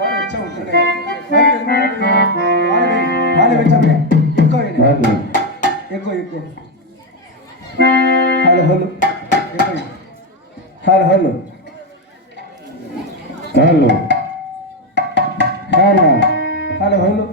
వచ్చాము ఎక్కువ ఎక్కువ ఎక్కువ hello hello hello hello hello hello hello hello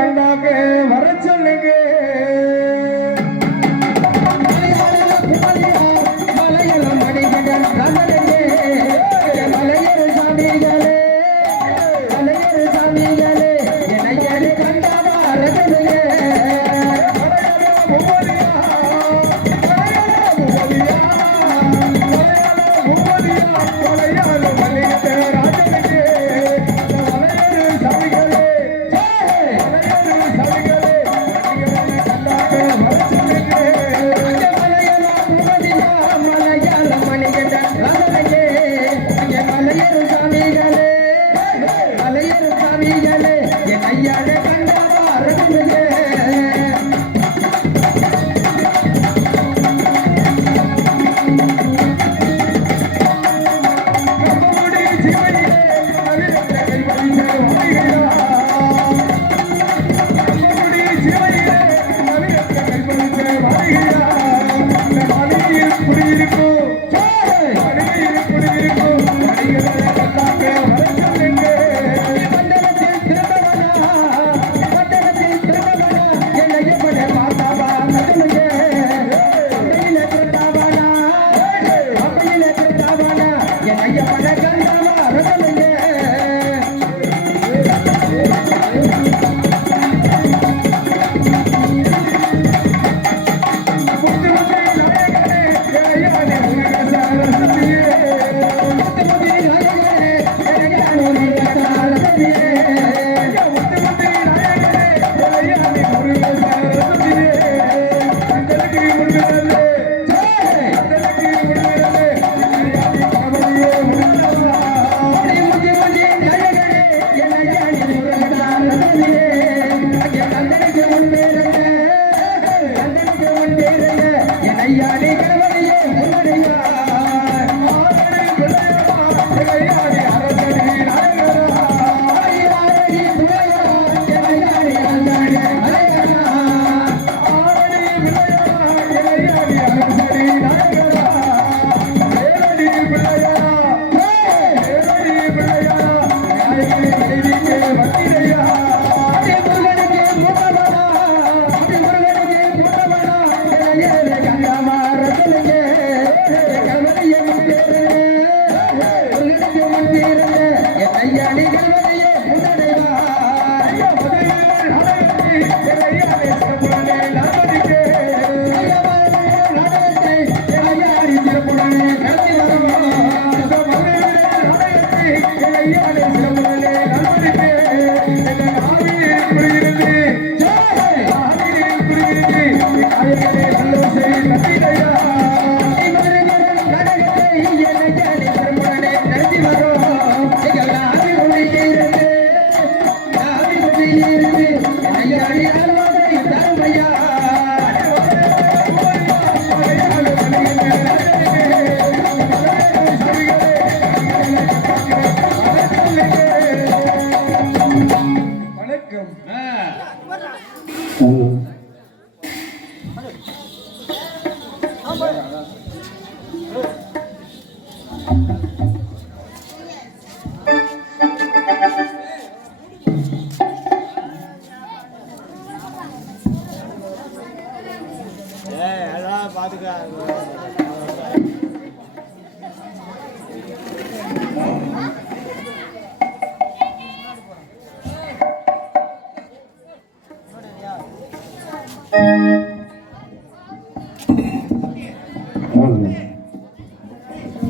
கண்டாக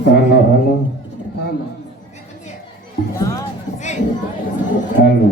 Hello hello. Hello. Hello.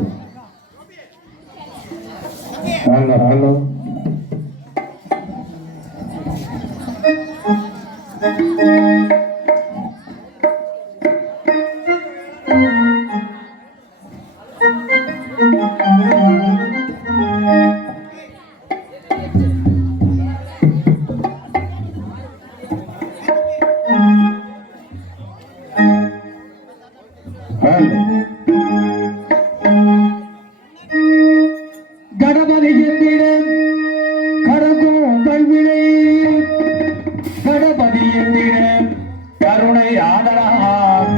கருணை ஆடலாம்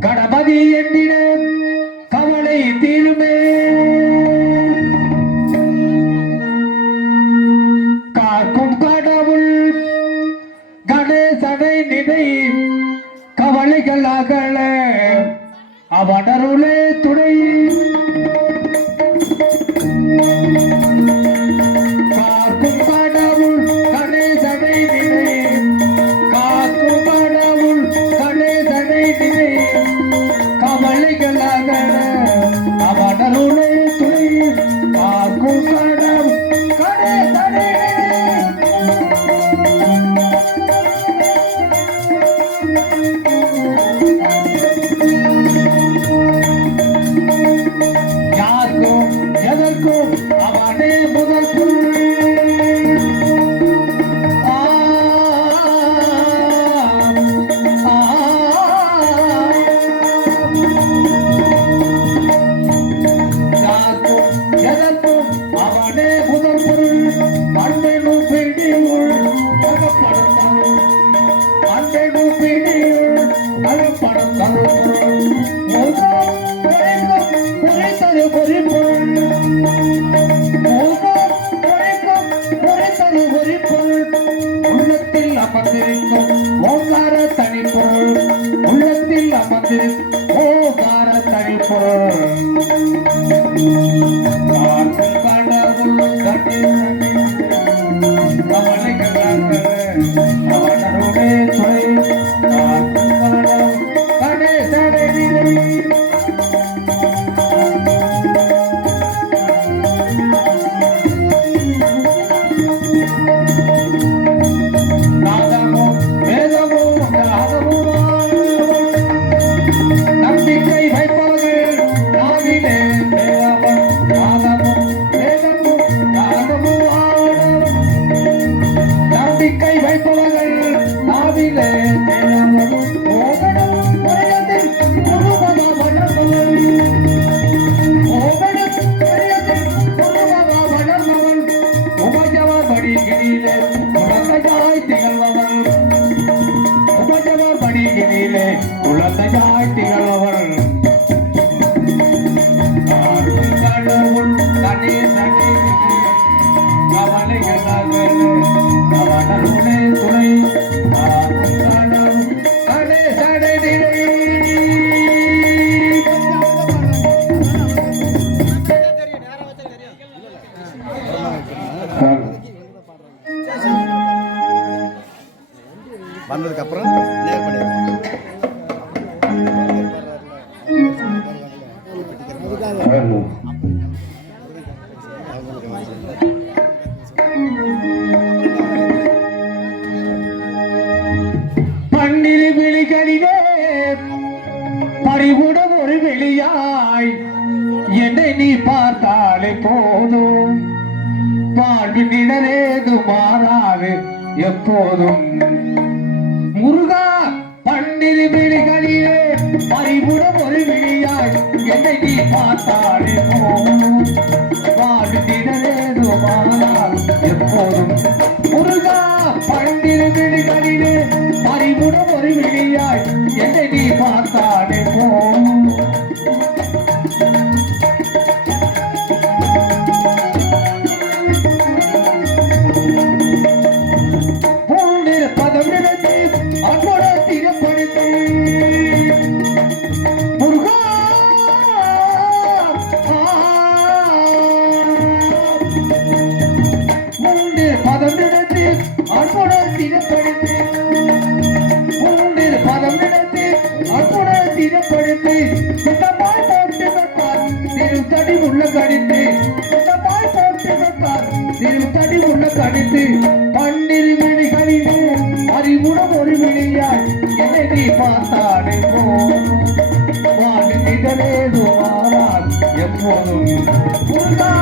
கணபதி எண்ணினே கேட்கும் ஓங்கார தனிப்பொருள் உள்ளத்தில் அமர்ந்திருக்கும் ஓங்கார தனிப்பொருள் அறிவோம் பன்னிரு விழிகளிலே பறிவுடன் ஒரு வெளியாய் என்னை நீ பார்த்தாலே போதும். வாழ்வின் நிழலேது மாறாது எப்போதும். முருகா பன்னிரு விழிகளிலே அறிவுடன் ஒரு விழியாய் என்னை நீ பார்த்தாலே வாழ்ந்திடலேதோ ஆனால் எப்போதும். முருகா பன்னிரு விழிகளிலே அறிவுடன் ஒரு விழியாய் என்னை நீ பார்த்தாலே போ அன்போட திறப்படுத்து பதம் நினைத்து அன்போட திறப்படுத்து சுத்தமாய் போட்டு வைப்பார் திருத்தடி உள்ள கடித்து சுத்தமாய் போட்டு வைப்பார் திருத்தடி உள்ள கடித்து பன்னிரு விழிகளிலே அறிவுடன் ஒரு விழியாய் என்னை நீ பார்த்தாடே போதும் வாழ்ந்திடலேதோ மாறால் எப்போதும் முருகா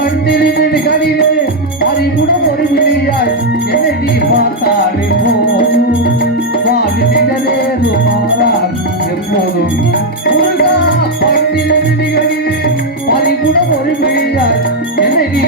பண்டிரி விழிகளிலே அறிவுடன் ஒரு என்னை நீ பார்த்தாலே போதும். வாழ்ந்திடலேது மாறார் எப்போதும். முருகா பண்டிரி விழிகளிலே அறிவுடன் ஒரு என்னை நீ